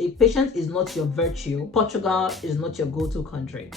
If patience is not your virtue, Portugal is not your go-to country.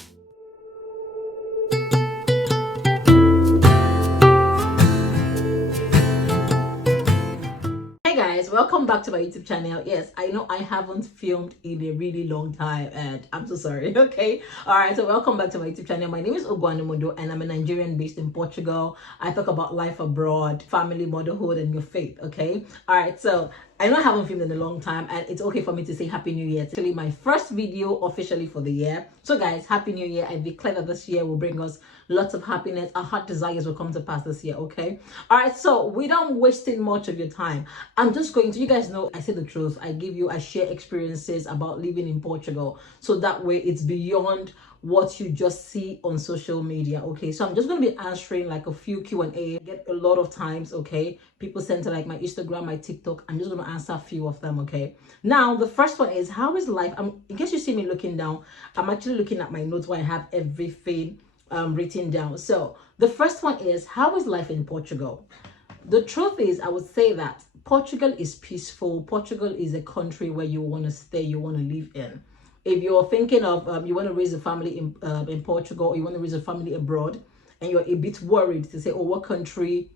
Hey guys, welcome back to my YouTube channel. Yes, I know I haven't filmed in a really long time and I'm so sorry. Okay, all right, so welcome back to my YouTube channel. My name is Ugoanumudu and I'm a Nigerian based in Portugal. I talk about life abroad, family, motherhood, and your faith. Okay, all right, so I know I haven't filmed in a long time and it's okay for me to say Happy New Year. It's actually my first video officially for the year. So guys, Happy New Year. I declare that this year will bring us lots of happiness. Our heart desires will come to pass this year, okay? All right, so without wasting much of your time, I'm just going to, you guys know, I say the truth. I share experiences about living in Portugal. So that way it's beyond what you just see on social media. Okay, so I'm just going to be answering like a few Q&A. Get a lot of times, okay? People send to like my Instagram, my TikTok. I'm just going to answer a few of them, okay? Now the first one is, how is life? In case you see me looking down, I'm actually looking at my notes where I have everything written down. So the first one is, how is life in Portugal? The truth is, I would say that Portugal is peaceful. Portugal is a country where you want to stay, you want to live in. If you're thinking of you want to raise a family in Portugal, or you want to raise a family abroad, and you're a bit worried to say, oh, what country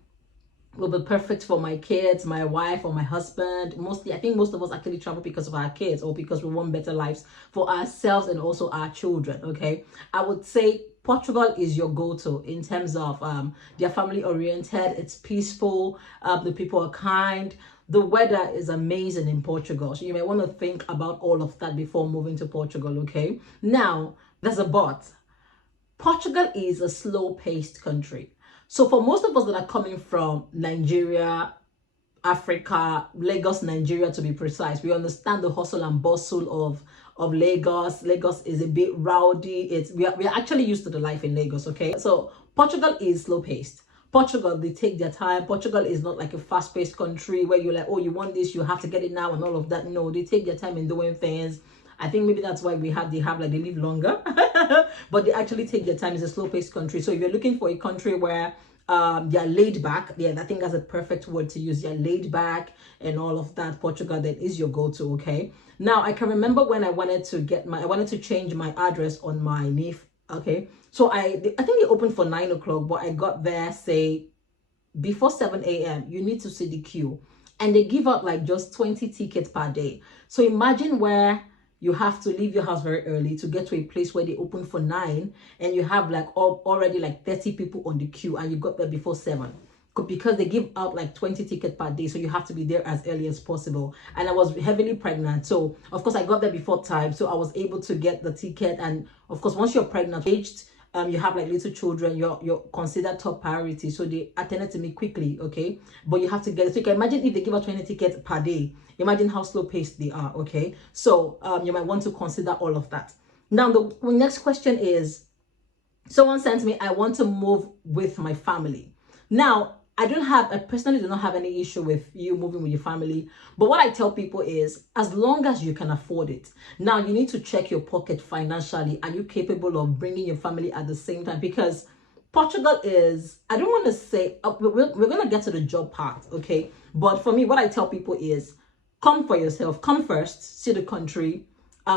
will be perfect for my kids, my wife, or my husband? Mostly, I think most of us actually travel because of our kids, or because we want better lives for ourselves and also our children. Okay, I would say Portugal is your go-to in terms of they're family oriented, it's peaceful, the people are kind. The weather is amazing in Portugal. So you may want to think about all of that before moving to Portugal, okay? Now, there's a but. Portugal is a slow-paced country. So for most of us that are coming from Nigeria, Africa, Lagos, Nigeria to be precise, we understand the hustle and bustle of Lagos. Lagos is a bit rowdy. We are actually used to the life in Lagos, okay? So Portugal is slow-paced. Portugal, they take their time. Portugal is not like a fast-paced country where you're like, oh, you want this, you have to get it now and all of that. No, they take their time in doing things. I think maybe that's why they live longer. But they actually take their time. It's a slow-paced country. So if you're looking for a country where they're laid back, yeah, I think that's a perfect word to use. They're laid back and all of that. Portugal then is your go-to, okay? Now, I can remember when I wanted to change my address on my NIF. Okay, so I think they opened for 9 o'clock, but I got there, say, before 7 a.m. You need to see the queue, and they give out like just 20 tickets per day. So imagine where you have to leave your house very early to get to a place where they open for 9, and you have like already like 30 people on the queue, and you got there before 7. Because they give out like 20 tickets per day, so you have to be there as early as possible. And I was heavily pregnant, so of course I got there before time, so I was able to get the ticket. And of course, once you're pregnant, aged, you have like little children, you're considered top priority, so they attended to me quickly, okay? But you have to get it. So you can imagine if they give out 20 tickets per day, imagine how slow paced they are, okay? So you might want to consider all of that. Now the next question is, someone sent me, I want to move with my family. Now, I personally do not have any issue with you moving with your family. But what I tell people is, as long as you can afford it. Now, you need to check your pocket financially. Are you capable of bringing your family at the same time? Because Portugal is, I don't want to say, we're going to get to the job part, okay? But for me, what I tell people is, come for yourself. Come first, see the country.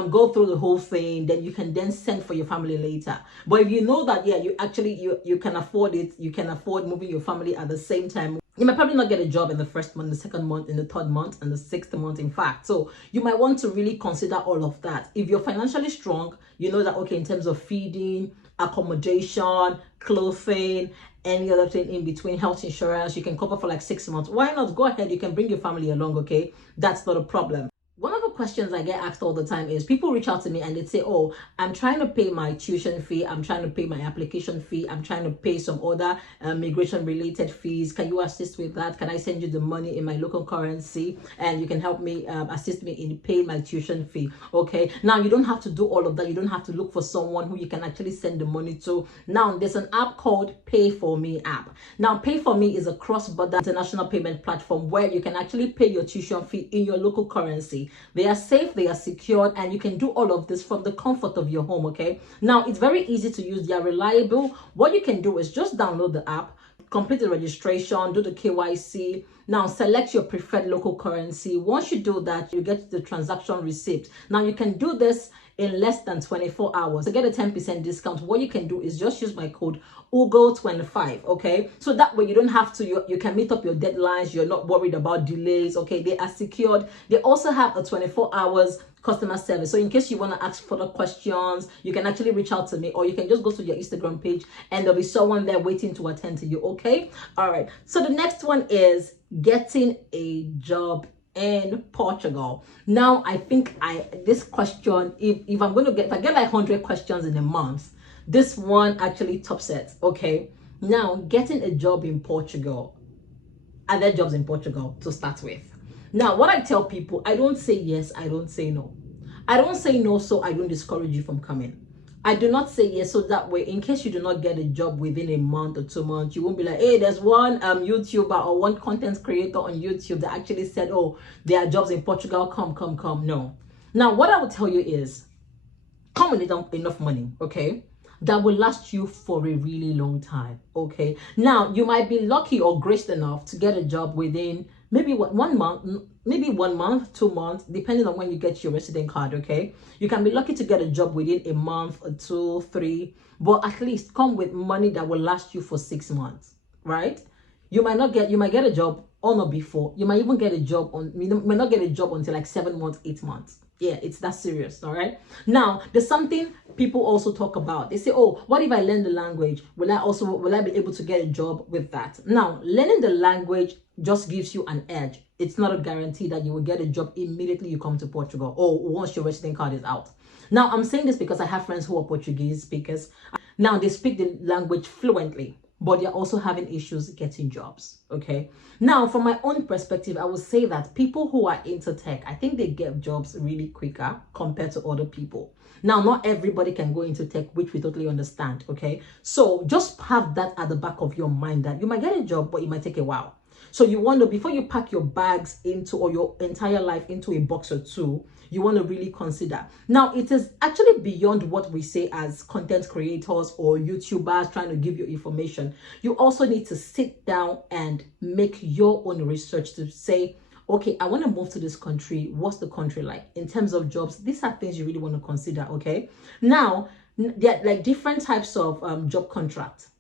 Go through the whole thing, then you can then send for your family later. But if you know that, yeah, you can afford it, you can afford moving your family at the same time, you might probably not get a job in the first month, the second month, in the third month, and the sixth month, in fact. So you might want to really consider all of that. If you're financially strong, you know that, okay, in terms of feeding, accommodation, clothing, any other thing in between, health insurance, you can cover for like 6 months. Why not? Go ahead, you can bring your family along, okay? That's not a problem. One of the questions I get asked all the time is, people reach out to me and they say, oh, I'm trying to pay my tuition fee, I'm trying to pay my application fee, I'm trying to pay some other migration related fees. Can you assist with that? Can I send you the money in my local currency and you can help me assist me in paying my tuition fee? Okay, now you don't have to do all of that. You don't have to look for someone who you can actually send the money to. Now there's an app called Pay For Me app. Now Pay For Me is a cross-border international payment platform where you can actually pay your tuition fee in your local currency. They are safe, they are secured, and you can do all of this from the comfort of your home, okay? Now, it's very easy to use. They are reliable. What you can do is just download the app, complete the registration, do the KYC. Now select your preferred local currency. Once you do that, you get the transaction receipt. Now you can do this in less than 24 hours. To get a 10% discount, what you can do is just use my code UGO25, okay? So that way you don't have to, you can meet up your deadlines. You're not worried about delays, okay? They are secured. They also have a 24 hours customer service. So in case you want to ask further questions, you can actually reach out to me, or you can just go to your Instagram page and there'll be someone there waiting to attend to you, okay? All right. So the next one is getting a job in Portugal. Now, I think this question, if I get like 100 questions in a month, this one actually tops it, okay? Now, getting a job in Portugal. Are there jobs in Portugal to start with? Now, what I tell people, I don't say yes, I don't say no. I don't say no so I don't discourage you from coming. I do not say yes so that way, in case you do not get a job within a month or 2 months, you won't be like, hey, there's one YouTuber or one content creator on YouTube that actually said, oh, there are jobs in Portugal, come. No. Now, what I will tell you is, come with enough money, okay, that will last you for a really long time, okay? Now, you might be lucky or graced enough to get a job within maybe 1 month, maybe 1 month, 2 months, depending on when you get your resident card, okay? You can be lucky to get a job within a month or 2, 3, but at least come with money that will last you for 6 months, right? You might get a job or not before. You might even get a job you might not get a job until like 7 months, 8 months. Yeah, it's that serious, all right? Now, there's something people also talk about. They say, oh, what if I learn the language? Will I be able to get a job with that? Now, learning the language just gives you an edge. It's not a guarantee that you will get a job immediately you come to Portugal or once your resident card is out. Now, I'm saying this because I have friends who are Portuguese speakers. Now, they speak the language fluently, but they're also having issues getting jobs, okay? Now, from my own perspective, I would say that people who are into tech, I think they get jobs really quicker compared to other people. Now, not everybody can go into tech, which we totally understand, okay? So just have that at the back of your mind that you might get a job, but it might take a while. So you want to, before you pack your bags into, or your entire life into a box or two, you want to really consider. Now, it is actually beyond what we say as content creators or YouTubers trying to give you information. You also need to sit down and make your own research to say, okay, I want to move to this country. What's the country like in terms of jobs? These are things you really want to consider, okay? Now, there are like different types of job contracts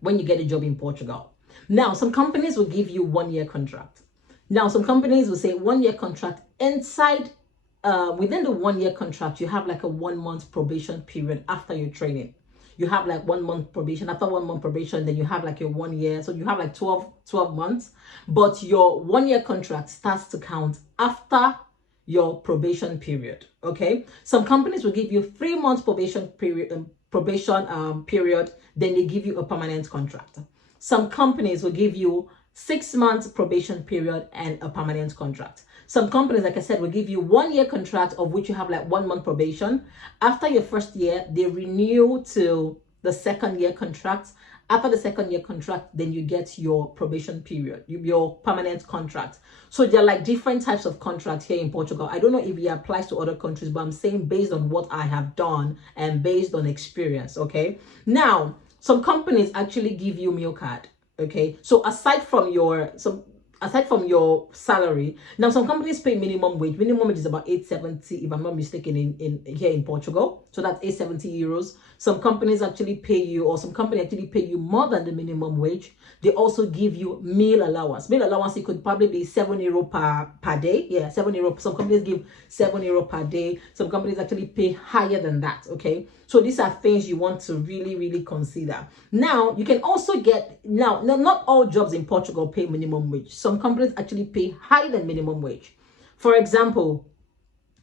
when you get a job in Portugal. Now, some companies will give you 1-year contract. Now, some companies will say 1-year contract. Inside, within the 1-year contract, you have like a 1-month probation period after your training. You have like 1 month probation. After 1 month probation, then you have like your 1 year. So you have like 12 months. But your 1-year contract starts to count after your probation period. Okay. Some companies will give you 3 months probation period, then they give you a permanent contract. Some companies will give you 6 months probation period and a permanent contract. Some companies, like I said, will give you 1-year contract of which you have like 1 month probation. After your first year, they renew to the 2nd year contract. After the 2nd year contract, then you get your probation period, your permanent contract. So there are like different types of contracts here in Portugal. I don't know if it applies to other countries, but I'm saying based on what I have done and based on experience, okay? Now, some companies actually give you meal card, okay? So aside from your salary, now some companies pay minimum wage. Minimum wage is about 870, if I'm not mistaken, in here in Portugal. So that's 870 euros. Some companies actually pay you, or some company actually pay you more than the minimum wage. They also give you meal allowance. Meal allowance, it could probably be €7 per day. Yeah, €7. Some companies give €7 per day. Some companies actually pay higher than that, okay? So these are things you want to really, really consider. Now, you can also get, now not all jobs in Portugal pay minimum wage. Some companies actually pay higher than minimum wage. For example,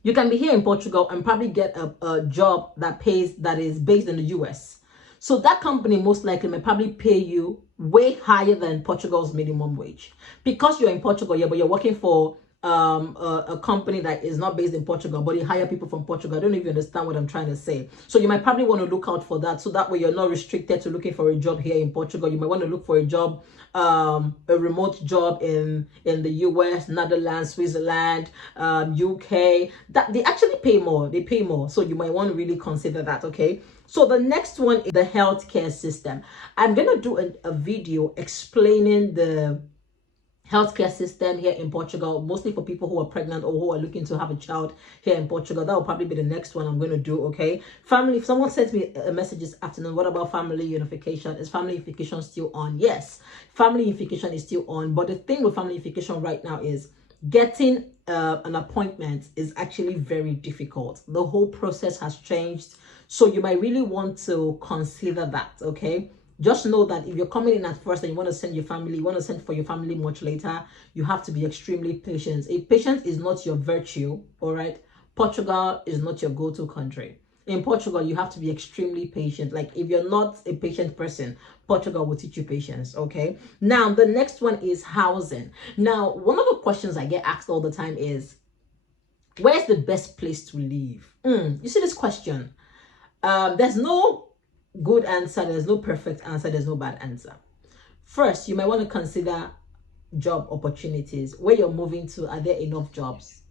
you can be here in Portugal and probably get a job that is based in the US. So that company most likely may probably pay you way higher than Portugal's minimum wage. Because you're in Portugal, yeah, but you're working for a company that is not based in Portugal, but they hire people from Portugal. I don't know if you understand what I'm trying to say. So you might probably want to look out for that, so that way you're not restricted to looking for a job here in Portugal. You might want to look for a job, a remote job in the US, Netherlands, Switzerland, UK. That they actually pay more. They pay more. So you might want to really consider that. Okay. So the next one is the healthcare system. I'm gonna do a video explaining the healthcare system here in Portugal, mostly for people who are pregnant or who are looking to have a child here in Portugal. That will probably be the next one I'm going to do. Okay, family. If someone sent me a message this afternoon, what about family unification? Is family unification still on? Yes, family unification is still on, but the thing with family unification right now is getting an appointment is actually very difficult. The whole process has changed, so you might really want to consider that. Okay, just know that if you're coming in at first and you want to send your family, you want to send for your family much later, you have to be extremely patient. A patient is not your virtue, all right? Portugal is not your go-to country. In Portugal, you have to be extremely patient. Like, if you're not a patient person, Portugal will teach you patience, okay? Now, the next one is housing. Now, one of the questions I get asked all the time is, where's the best place to live? You see this question? There's no good answer, there's no perfect answer, there's no bad answer. First, you might want to consider job opportunities. Where you're moving to, are there enough jobs?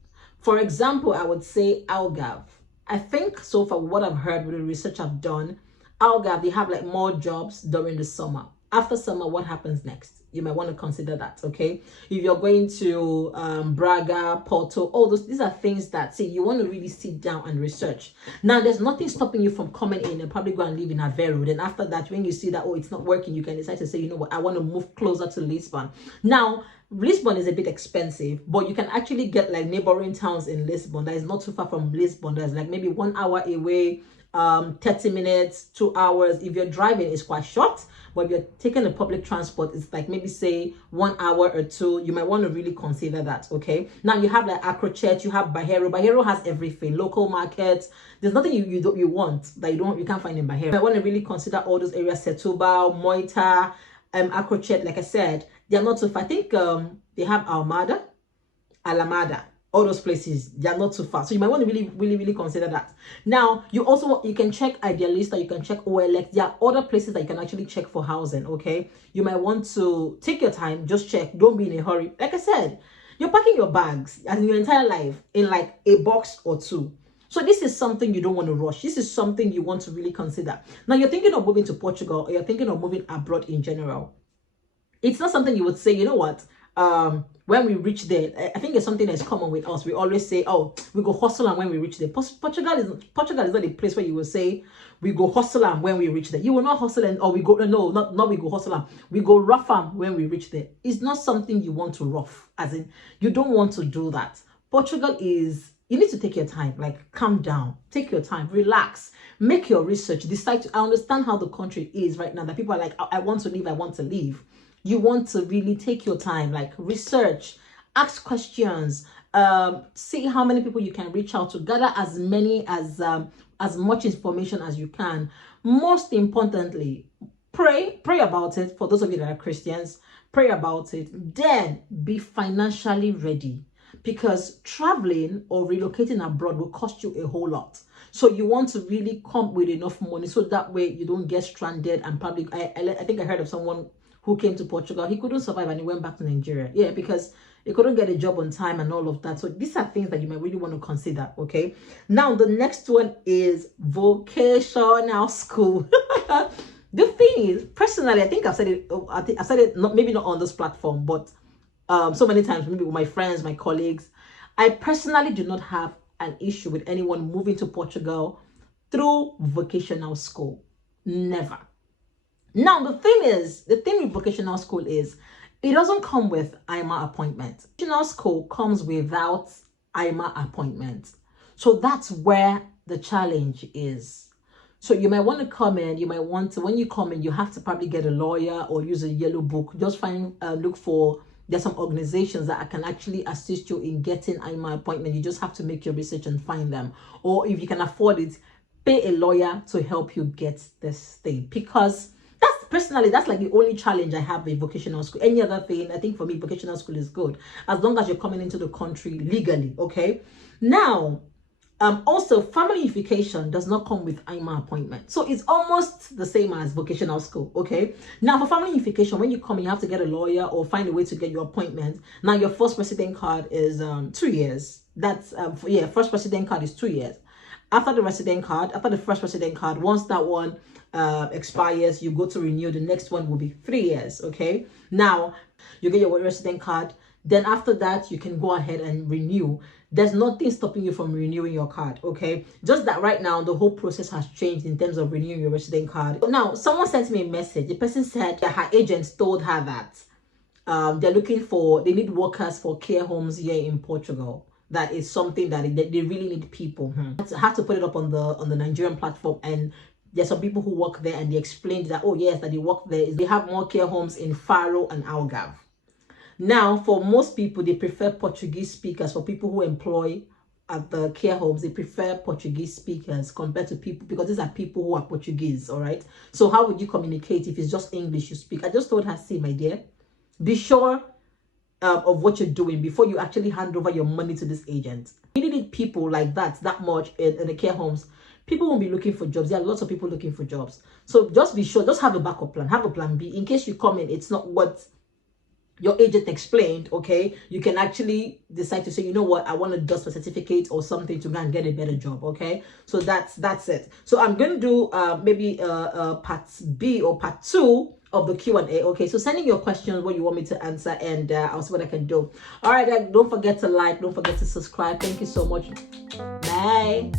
For example, I would say Algarve. I think so far what I've heard with the research I've done, Algarve, they have like more jobs during the summer. After summer, what happens next? You might want to consider that, okay? If you're going to Braga, Porto, all those, these are things that, see, you want to really sit down and research. Now, there's nothing stopping you from coming in and probably go and live in Aveiro. Then after that, when you see that, oh, it's not working, you can decide to say, you know what, I want to move closer to Lisbon. Now, Lisbon is a bit expensive, but you can actually get like neighboring towns in Lisbon that is not too far from Lisbon. That's like maybe 1 hour away, 30 minutes, 2 hours. If you're driving, it's quite short, but if you're taking the public transport, it's like maybe say 1 hour or two. You might want to really consider that. Okay, now you have like Acrochet, you have Bahero has everything, local markets. There's nothing you want that you can't find in Bahero. You might want to really consider all those areas: Setúbal, Moita, Acrochet. Like I said, they're not too far. I think they have Alamada, all those places, they are not too far. So you might want to really consider that. Now, you can check Idealista, you can check OLX. There are other places that you can actually check for housing, okay? You might want to take your time, just check. Don't be in a hurry. Like I said, you're packing your bags and your entire life in like a box or two. So this is something you don't want to rush. This is something you want to really consider. Now, you're thinking of moving to Portugal, or you're thinking of moving abroad in general. It's not something you would say, you know what, when we reach there. I think it's something that's common with us. We always say, oh, we go hustle and when we reach there. Portugal is not a place where you will say we go hustle and when we reach there. You will not hustle and, or we go, no, not we go hustle and we go rough and when we reach there. It's not something you want to rough, as in you don't want to do that. Portugal is, you need to take your time, like calm down, take your time, relax, make your research, decide to, I understand how the country is right now, that people are like, I want to leave, I want to leave. You want to really take your time, like research, ask questions, see how many people you can reach out to, gather as much information as you can. Most importantly, pray about it. For those of you that are Christians, pray about it. Then be financially ready, because traveling or relocating abroad will cost you a whole lot. So you want to really come with enough money, so that way you don't get stranded. And probably, I think I heard of someone who came to Portugal. He couldn't survive and he went back to Nigeria. Yeah, because he couldn't get a job on time and all of that. So these are things that you might really want to consider, okay? Now, the next one is vocational school. The thing is, personally, I think I've said it, maybe not on this platform, but so many times, maybe with my friends, my colleagues. I personally do not have an issue with anyone moving to Portugal through vocational school. Never. Now, the thing with vocational school is it doesn't come with IMA appointment. Vocational school comes without IMA appointment. So that's where the challenge is. So you might want to come in, when you come in, you have to probably get a lawyer or use a yellow book. Just look for, there's some organizations that can actually assist you in getting IMA appointment. You just have to make your research and find them. Or if you can afford it, pay a lawyer to help you get this thing. Because personally, that's like the only challenge I have with vocational school. Any other thing, I think for me, vocational school is good as long as you're coming into the country legally. Okay. Now, also, family unification does not come with IMA appointment. So it's almost the same as vocational school, okay? Now, for family unification, when you come, you have to get a lawyer or find a way to get your appointment. Now, your first resident card is 2 years. That's, first resident card is 2 years. After the first resident card, once that one expires, you go to renew. The next one will be 3 years, okay? Now, you get your resident card. Then after that, you can go ahead and renew. There's nothing stopping you from renewing your card, okay? Just that right now, the whole process has changed in terms of renewing your resident card. Now, someone sent me a message. The person said that her agents told her that they need workers for care homes here in Portugal. That is something that they really need people. I had to put it up on the Nigerian platform, and there's some people who work there, and they explained that, oh yes, that they work there. They have more care homes in Faro and Algarve. Now, for most people, they prefer Portuguese speakers. For people who employ at the care homes, they prefer Portuguese speakers compared to people, because these are people who are Portuguese, all right? So how would you communicate if it's just English you speak? I just told her, see, my dear, be sure of what you're doing before you actually hand over your money to this agent. You need people like that much in the care homes. People won't be looking for jobs. There are lots of people looking for jobs. So just be sure, just have a backup plan, have a plan B. In case you come in, it's not what your agent explained, okay? You can actually decide to say, you know what, I want to dust a certificate or something to go and get a better job, okay? So that's it. So I'm going to do maybe part B or part 2 of the Q&A, okay? So send in your questions, what you want me to answer, and I'll see what I can do. All right, don't forget to like, don't forget to subscribe. Thank you so much. Bye.